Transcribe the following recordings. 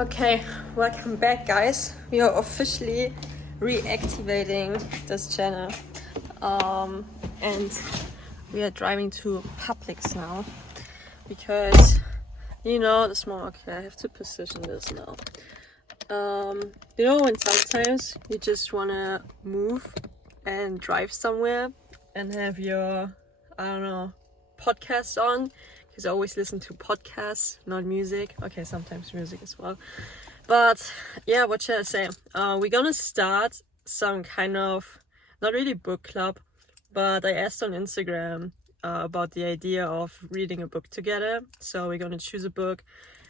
Okay, welcome back, guys. We are officially reactivating this channel, and we are driving to Publix now because the small. Okay, I have to position this now. When sometimes you just wanna move and drive somewhere and have your podcast on. Because I always listen to podcasts, not music. Okay, sometimes music as well. But yeah, what should I say? We're gonna start some kind of, not really book club, but I asked on Instagram about the idea of reading a book together. So we're gonna choose a book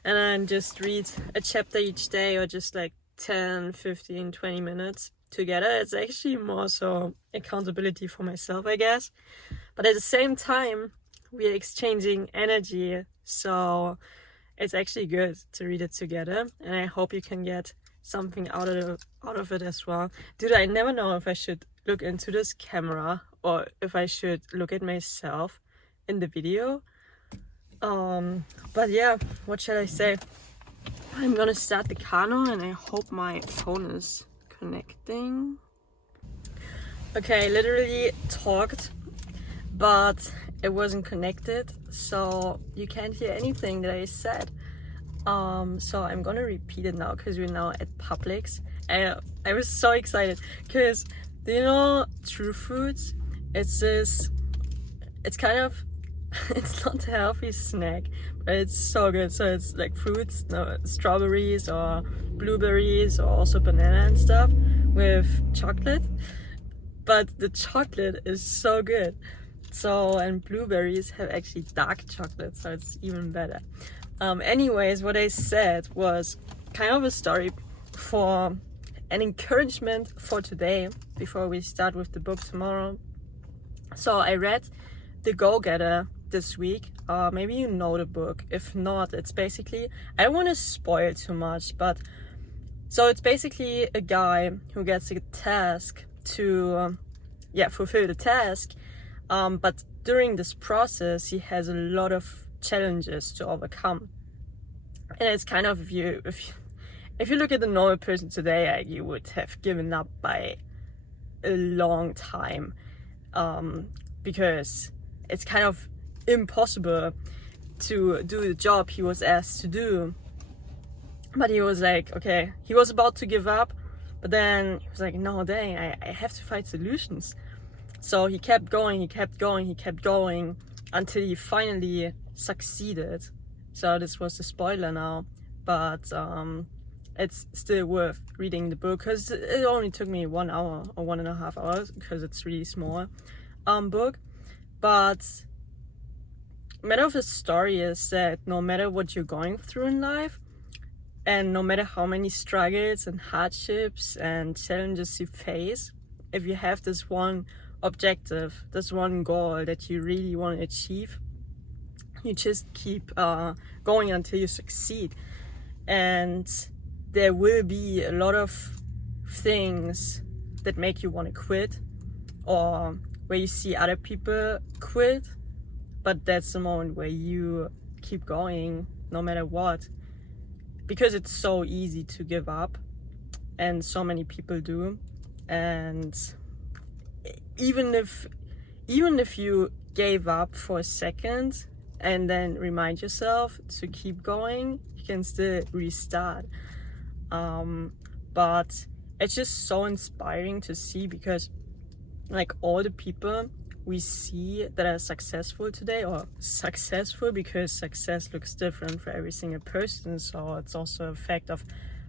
and then just read a chapter each day, or just like 10, 15, 20 minutes together. It's actually more so accountability for myself, I guess. But at the same time, we are exchanging energy, so it's actually good to read it together, and I hope you can get something out of it as well. Dude, I never know if I should look into this camera or if I should look at myself in the video. But yeah, what should I say? I'm gonna start the car now, and I hope my phone is connecting. Okay, I literally talked, but it wasn't connected, so you can't hear anything that I said. So I'm gonna repeat it now because we're now at Publix. And I was so excited because, do you know True Foods? It's kind of it's not a healthy snack, but it's so good. So it's like fruits, strawberries or blueberries, or also banana and stuff with chocolate. But the chocolate is so good. So, and blueberries have actually dark chocolate, so it's even better. Anyways, what I said was kind of a story for an encouragement for today before we start with the book tomorrow. So I read The Go-Getter this week. Maybe you know the book. If not, it's basically, I don't want to spoil too much, but so it's basically a guy who gets a task to fulfill the task. But during this process, he has a lot of challenges to overcome. And it's kind of, if you look at the normal person today, you would have given up by a long time, because it's kind of impossible to do the job he was asked to do. But he was like, okay, he was about to give up, but then he was like, no, dang, I have to find solutions. So he kept going until he finally succeeded. So this was a spoiler now, but it's still worth reading the book because it only took me 1 hour or 1.5 hours because it's really small book. But matter of the story is that no matter what you're going through in life, and no matter how many struggles and hardships and challenges you face, if you have this one objective, this one goal that you really want to achieve, you just keep going until you succeed. And there will be a lot of things that make you want to quit, or where you see other people quit, but that's the moment where you keep going no matter what, because it's so easy to give up, and so many people do. And even if you gave up for a second and then remind yourself to keep going, you can still restart. But it's just so inspiring to see, because like all the people we see that are successful today, or successful because success looks different for every single person, so it's also a fact of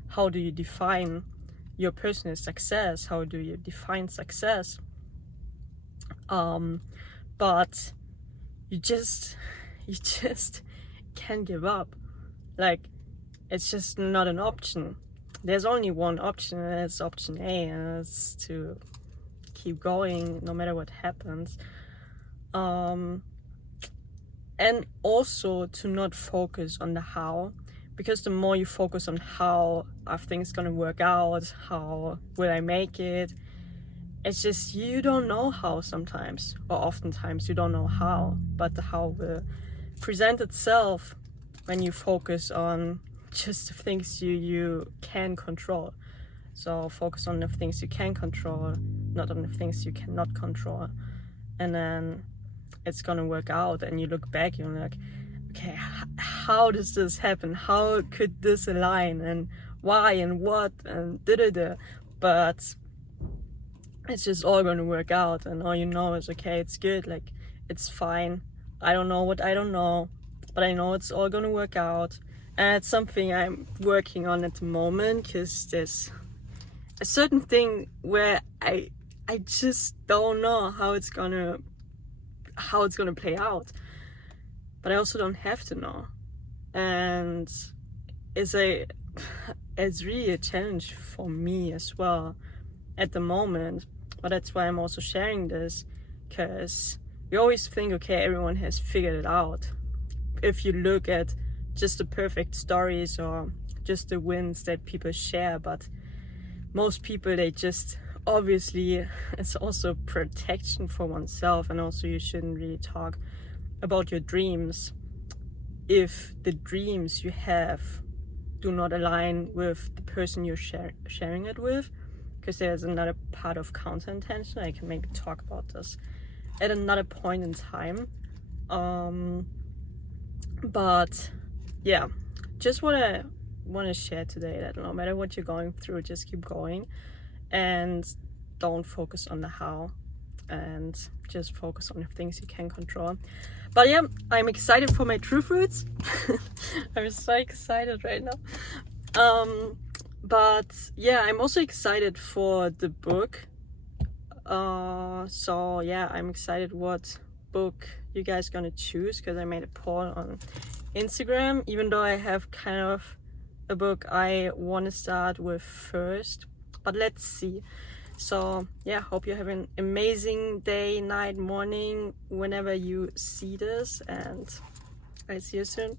how do you define your personal success, how do you define success. But you just can't give up. Like, it's just not an option. There's only one option, and it's option A, and it's to keep going no matter what happens. And also to not focus on the how, because the more you focus on how are things gonna work out, how will I make it, it's just you don't know how sometimes, or oftentimes you don't know how, but the how will present itself when you focus on just the things you can control. So focus on the things you can control, not on the things you cannot control. And then it's gonna work out, and you look back, you're like, okay, how does this happen? How could this align? And why and what and da-da-da. But it's just all gonna work out, and all you know is, okay, it's good, like, it's fine. I don't know what I don't know, but I know it's all gonna work out. And it's something I'm working on at the moment, because there's a certain thing where I just don't know how it's gonna play out, but I also don't have to know. And it's really a challenge for me as well at the moment. But that's why I'm also sharing this, because we always think, okay, everyone has figured it out. If you look at just the perfect stories or just the wins that people share, but most people, they just, obviously, it's also protection for oneself, and also you shouldn't really talk about your dreams if the dreams you have do not align with the person you're sharing it with, because there's another part of counter intention. I can maybe talk about this at another point in time. But yeah, just what I want to share today, that no matter what you're going through, just keep going and don't focus on the how, and just focus on the things you can control. But yeah, I'm excited for my True Fruits. I'm so excited right now. But yeah, I'm also excited for the book. So yeah, I'm excited what book you guys gonna choose, because I made a poll on Instagram, even though I have kind of a book I want to start with first, but let's see. So yeah, hope you have an amazing day, night, morning, whenever you see this, and I'll see you soon.